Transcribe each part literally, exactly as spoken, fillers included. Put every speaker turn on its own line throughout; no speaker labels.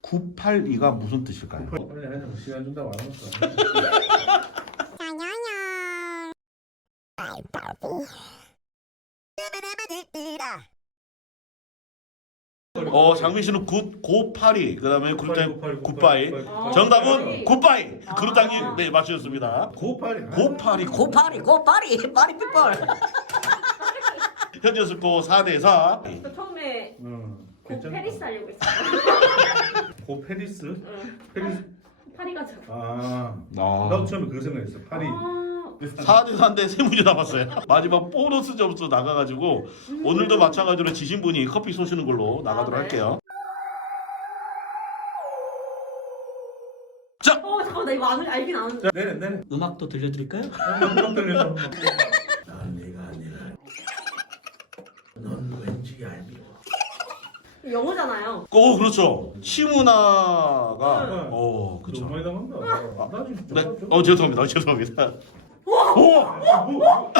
구팔이가 무슨 뜻일까요?
빨리 하자고 시간 준다고 안 하면서.
어, 장민 씨는 굿, 고파리, 그 다음에 그룹장님 굿바이.
아,
정답은 굿바이.
아.
그룹장님, 네, 맞추셨습니다.
고파리.
고파리.
고파리 고파리 파리 피플.
현재 스코어 사 대 사.
저 처음에
응.
고 페리스 하려고 했어.
고 페리스?
응.
페리스.
파리 가자.
아.
아.
나도 처음에 그 생각했어. 파리.
아,
사 대 사인데 세 문제 남았어요. 마지막 보너스 점수 나가가지고 오늘도 마찬가지로 지신 분이 커피 쏘시는 걸로 나가도록
아, 네.
할게요.
어 잠깐만 나 이거 안, 알긴 아는데.
자, 내내 내내.
음악도 들려드릴까요?
한번 들려서. 난 내가 아니라. 넌 왠지 얄미워.
영어잖아요.
오, 그렇죠. 시문화가
응.
어,
너무
그렇죠.
많이 나간다. 나 지금
네,
좀-
어 죄송합니다. 죄송합니다. 오,
아, 뭐, 야,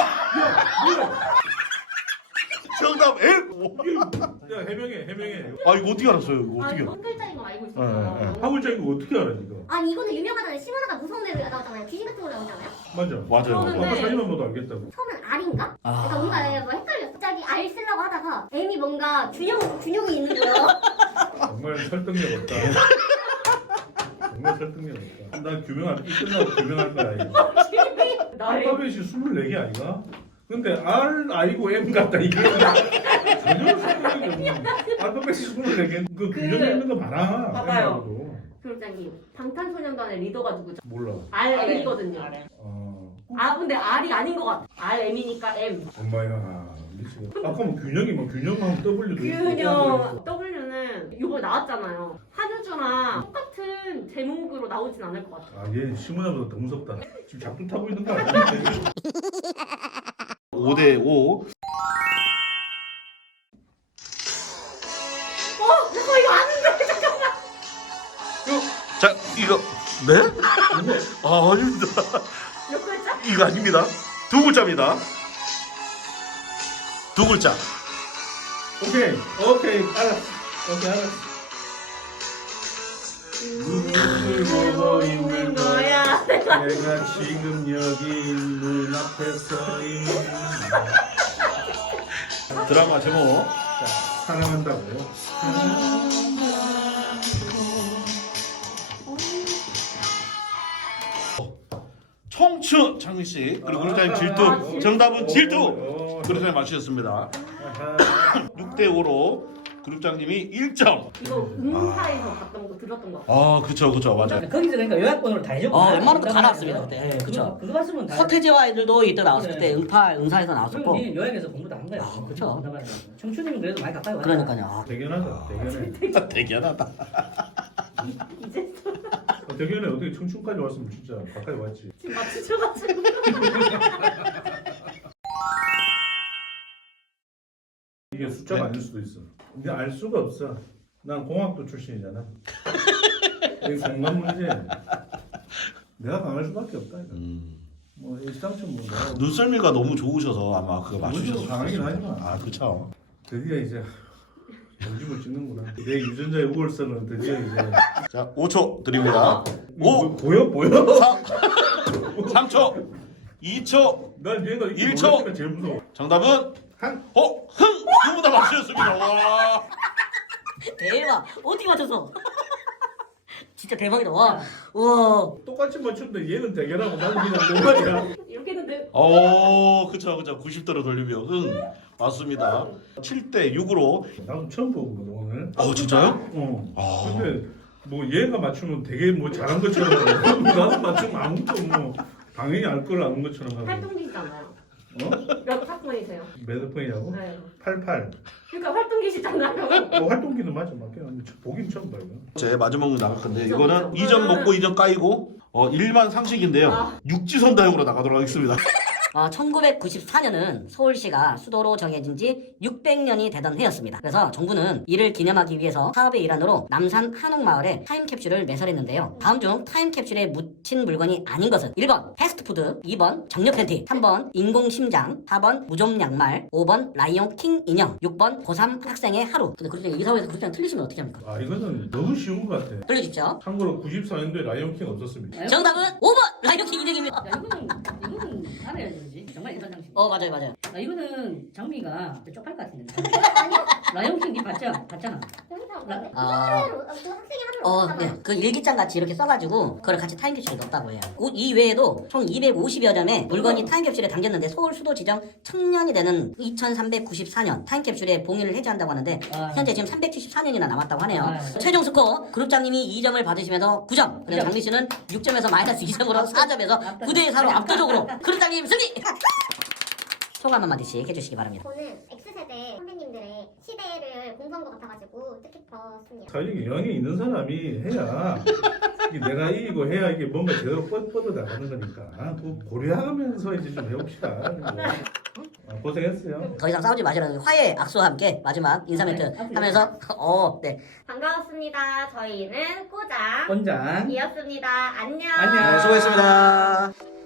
정답 일.
야, 해명해, 해명해.
아 이거 어떻게 알았어요? 이거
아
어떻게?
이거 한 글자인 거 알고
네,
있었어요.
네.
하물자 이거 어떻게 알아 이거?
아니 이거는 유명하잖아요. 시문화가 무서운 데로 나오잖아요. 귀신 같은 거 나오잖아요.
맞아.
맞아요.
그러는데-
아까 사진만 봐도 알겠다고.
처음엔 R인가?
아.
그러니까 뭔가 내가 뭐 헷갈렸어. 갑자기 R 쓰려고 하다가 M이 뭔가 균형, 균형이 있는 거예요.
정말 설득력 없다. 정말 설득력 없다. 난 규명할 이 끝나고 규명할 거야 이거.
나의
알파벳이 스물네 개 아이가? 근데 R, I고 M 같다 이게 전혀 생각이 없는 알파벳이 스물네 개. 그 균형 있는 거 많아.
봐봐요.
M하고도.
교육장님 방탄소년단의 리더가 누구죠?
몰라.
알엠이거든요.
어,
아 근데 R이 아닌 것 같아. 알엠이니까 M.
엄마야 미치겠다. 아까 뭐 균형이 뭐 균형하면 W도 있고
균형 W는 이거 나왔잖아요. 한효주랑 똑같은 제목으로 나오진 않을 것 같아.
아얘 시문화보다 더 무섭다. 지금 작두 타고 있는 거 아니야?
오 대 오.
어 잠깐 이거 아는데 잠깐만.
자 이거 네? 아 아닙니다.
몇 글자?
이거 아닙니다. 두 글자입니다. 두 글자.
오케이 오케이 알았어. 오케이 알았어. 눈을 보고 있는 거야.
거야.
내가 지금 여기 눈앞에 서 있는
드라마 제목.
자, 사랑한다고.
청춘 장민 씨 그리고 그룹장님 질투. 정답은 질투. 그룹장님 맞추셨습니다. 육 대 오로 그룹장님이 일 점.
이거 음사에서 봤던 거 들었던 거.
아 그쵸 그쵸 맞아요.
거기서 그러니까 요약본으로 다 해줬고.
어, 웬만한 거 다 나왔습니다, 그때. 예, 그쵸.
그거 봤으면 다.
서태지와 애들도 이때 나왔을
그래.
때 응팔 응사에서
그럼
나왔었고.
니는 요약에서 공부 다 한 거야.
아, 그쵸.
청춘이면 그래도 많이 가까이 왔다.
그러니까요. 아,
대견하다. 대견해.
대견하다.
이제
어, 대견해. 어떻게 청춘까지 왔으면 진짜 가까이 왔지.
지금 맞추셔가지고.
이게 숫자가
네.
아닐 수도 있어. 근데 알 수가 없어. 난 공학도 출신이잖아. 이게 공간 문제. 내가 강할 수밖에 없다. 이거.
음.
뭐 일상적 뭐 내가
눈썰미가 너무 좋으셔서 아마 그거 맞추셨을
강하긴
수도
하지만.
있어요. 아 그쵸.
드디어 이제 정집을 찍는구나. 내 유전자의 우월성은 드디어 이제
자 오 초 드립니다.
뭐,
오
보여 보여?
사 삼 초 이 초
난 얘가 이렇게
일 초.
놀라니까 제일 무서워.
정답은
한
어? 흥! 누구 다 맞추셨습니다. 와.
대박. 어떻게 맞췄어? 진짜 대박이다. 와. 우와.
똑같이 맞췄는데 얘는 대결하고 나는 그냥 노말이야.
이렇게 했는데
어 그쵸 그쵸 구십 도로 돌리며 흥 맞습니다. 칠 대 육으로.
나도 처음 보거든 오늘.
어 진짜요?
어.
아.
근데 뭐 얘가 맞추면 되게 뭐 잘한 것처럼 하고 나도 맞추면 아무것도 뭐 당연히 알 걸 아는 것처럼 하고.
활동기시잖아요.
어?
몇 학번이세요?
몇 번이냐고?
네.
팔십팔.
그러니까 활동기시잖아요.
어, 활동기는 맞아 맞긴 한데 보긴 처음 봐 이거.
제 마지막으로 나갈 건데
이점,
이거는
이점.
이 점 먹고 이 점 까이고 어 일반 상식인데요.
아.
육지선다형으로 나가도록 하겠습니다.
어, 천구백구십사 년은 서울시가 수도로 정해진 지 육백 년이 되던 해였습니다. 그래서 정부는 이를 기념하기 위해서 사업의 일환으로 남산 한옥마을에 타임캡슐을 매설했는데요. 다음 중 타임캡슐에 묻힌 물건이 아닌 것은 일 번 패스트푸드, 이 번 정력 팬티, 삼 번 인공심장, 사 번 무좀 양말, 오 번 라이온 킹 인형, 육 번 고삼 학생의 하루. 근데 그렇게 이 사업에서 그렇게 틀리시면 어떻게 합니까?
아 이거는 너무 쉬운 것 같아.
돌려주십시오.
참고로 구십사 년도에 라이온킹 없었습니다.
정답은 오 번 라이온 킹 인형입니다.
야, 이거는 이거는 알아야 되지. 정말 일반 상식.
어 맞아요 맞아요.
야, 이거는 장미가 쪽팔 것 같은데.
아니요.
라이온킹 니 봤죠? 봤잖아.
영상
라-
그거
아.
하루로 그 학생이 하루로
어,
없잖아요.
네. 그 일기장 같이 이렇게 써가지고 그걸 같이 타임캡슐에 넣었다고 해요. 오- 이 외에도 총 이백오십여 점의 물건이 타임캡슐에 담겼는데 서울 수도 지정 청년이 되는 이천삼백구십사 년 타임캡슐에 봉인을 해제한다고 하는데
아.
현재 지금 삼백칠십사 년이나 남았다고 하네요.
아.
최종 스코어 그룹장님이 이 점을 받으시면서 구 점, 그리고 장미 씨는 육 점에서 마이너스 이 점으로 사 점에서 구 대 사로 압도적으로 그룹장님 승리! 소감 한마디씩 해주시기 바랍니다.
저는 X세대 선배님들의 시대를 공부한 것 같아가지고 뜻깊었습니다.
사실 영향이 있는 사람이 해야 이게 내가 이기고 해야 이게 뭔가 제대로 뻗, 뻗어 나가는 거니까 그 고려하면서 이제 좀 해봅시다. 아, 고생했어요.
더 이상 싸우지 마시라는 화해 악수와 함께 마지막 인사 멘트 하면서 어, 네.
반가웠습니다. 저희는 꼬장
원장.
이었습니다. 안녕.
안녕.
네, 수고했습니다.